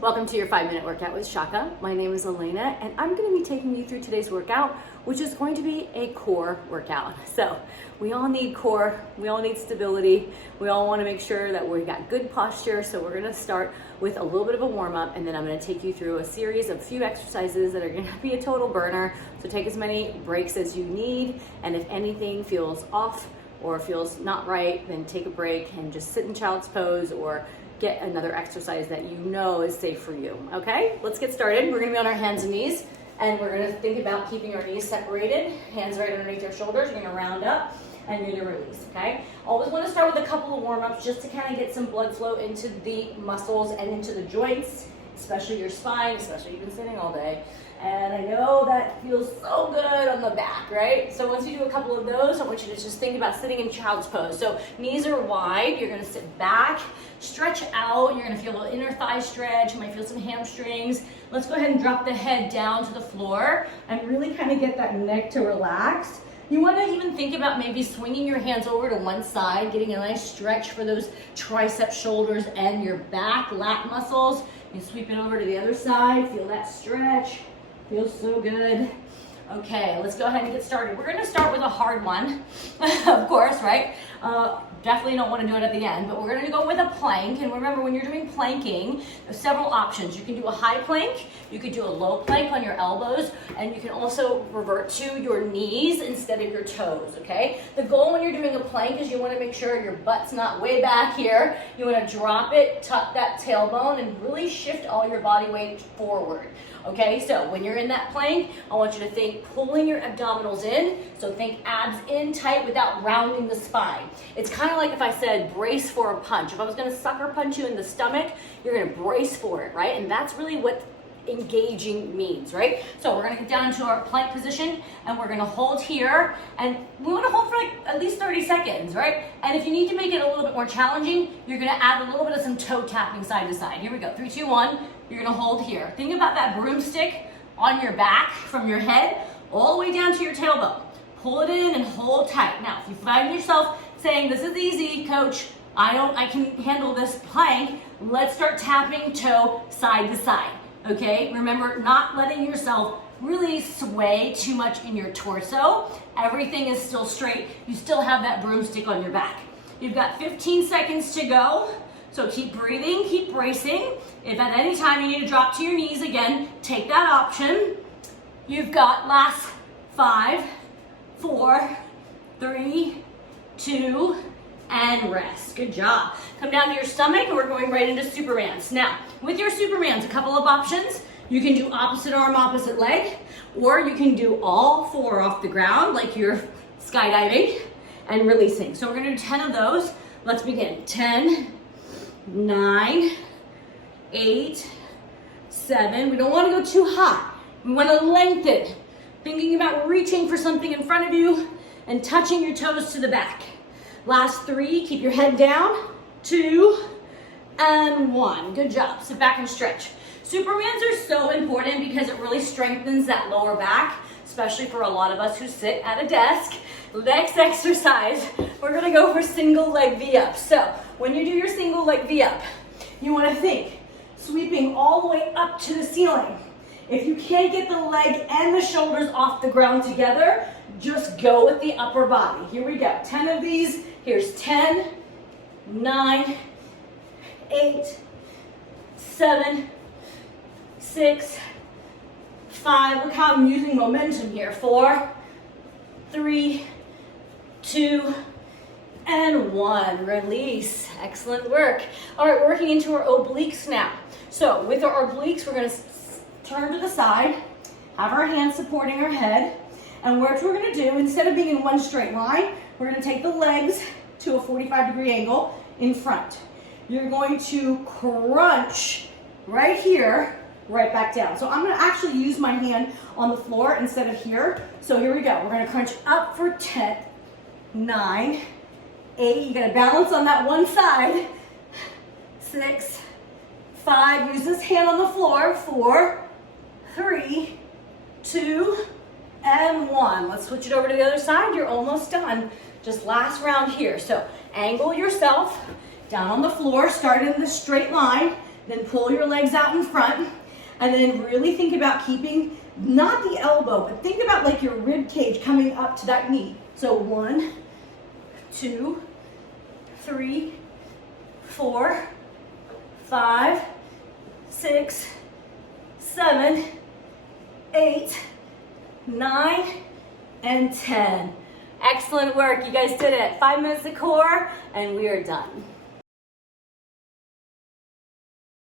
Welcome to your 5-minute workout with Shaka. My name is Elaina, and I'm going to be taking you through today's workout, which is going to be a core workout. So we all need core, we all need stability, we all want to make sure that we got good posture. So we're going to start with a little bit of a warm-up, and then I'm going to take you through a series of few exercises that are going to be a total burner. So take as many breaks as you need, and if anything feels off or feels not right, then take a break and just sit in child's pose or get another exercise that you know is safe for you. Okay, let's get started. We're gonna be on our hands and knees, and we're gonna think about keeping our knees separated, hands right underneath our shoulders. We're gonna round up and you're gonna release, okay? Always wanna start with a couple of warm-ups just to kind of get some blood flow into the muscles and into the joints, especially your spine, especially you've been sitting all day. And I know that feels so good on the back, right? So once you do a couple of those, I want you to just think about sitting in child's pose. So knees are wide, you're gonna sit back, stretch out, you're gonna feel a little inner thigh stretch, you might feel some hamstrings. Let's go ahead and drop the head down to the floor and really kind of get that neck to relax. You wanna even think about maybe swinging your hands over to one side, getting a nice stretch for those tricep shoulders and your back lat muscles. You sweep it over to the other side, feel that stretch. Feels so good. Okay, let's go ahead and get started. We're gonna start with a hard one, of course, right? Definitely don't wanna do it at the end, but we're gonna go with a plank. And remember, when you're doing planking, there's several options. You can do a high plank, you could do a low plank on your elbows, and you can also revert to your knees instead of your toes, okay? The goal when you're doing a plank is you wanna make sure your butt's not way back here. You wanna drop it, tuck that tailbone, and really shift all your body weight forward. Okay, so when you're in that plank, I want you to think pulling your abdominals in. So think abs in tight without rounding the spine. It's kind of like if I said brace for a punch. If I was gonna sucker punch you in the stomach, you're gonna brace for it, right? And that's really what engaging means, right? So we're gonna get down into our plank position and we're gonna hold here, and we wanna hold for like at least 30 seconds, right? And if you need to make it a little bit more challenging, you're gonna add a little bit of some toe tapping side to side. Here we go, 3, 2, 1. You're gonna hold here. Think about that broomstick on your back from your head all the way down to your tailbone. Pull it in and hold tight. Now, if you find yourself saying, this is easy, coach, I can handle this plank, let's start tapping toe side to side, okay? Remember, not letting yourself really sway too much in your torso. Everything is still straight. You still have that broomstick on your back. You've got 15 seconds to go. So keep breathing, keep bracing. If at any time you need to drop to your knees again, take that option. You've got last 5, 4, 3, 2, and rest. Good job. Come down to your stomach and we're going right into Supermans. Now, with your Supermans, a couple of options. You can do opposite arm, opposite leg, or you can do all 4 off the ground like you're skydiving and releasing. So we're gonna do 10 of those. Let's begin. 10, 9, 8, 7. We don't want to go too high. We want to lengthen. Thinking about reaching for something in front of you and touching your toes to the back. Last 3, keep your head down. 2, and 1. Good job. Sit back and stretch. Supermans are so important because it really strengthens that lower back, especially for a lot of us who sit at a desk. Next exercise, we're gonna go for single leg V-up. So when you do your single leg V-up, you wanna think sweeping all the way up to the ceiling. If you can't get the leg and the shoulders off the ground together, just go with the upper body. Here we go, 10 of these. Here's 10, 9, 8, 7, 6, 5. Look how I'm using momentum here. 4, 3, 2, and 1. Release. Excellent work. All right, we're working into our obliques now. So with our obliques, we're going to turn to the side, have our hands supporting our head, and what we're going to do, instead of being in one straight line, we're going to take the legs to a 45-degree angle in front. You're going to crunch right here, right back down. So I'm going to actually use my hand on the floor instead of here. So here we go. We're going to crunch up for 10, 9, 8. You got to balance on that one side. 6, 5. Use this hand on the floor. 4, 3, 2, and 1. Let's switch it over to the other side. You're almost done. Just last round here. So angle yourself down on the floor. Start in this straight line. Then pull your legs out in front, and then really think about keeping, not the elbow, but think about like your rib cage coming up to that knee. So 1, 2, 3, 4, 5, 6, 7, 8, 9, and 10. Excellent work. You guys did it. 5 minutes of core, and we are done.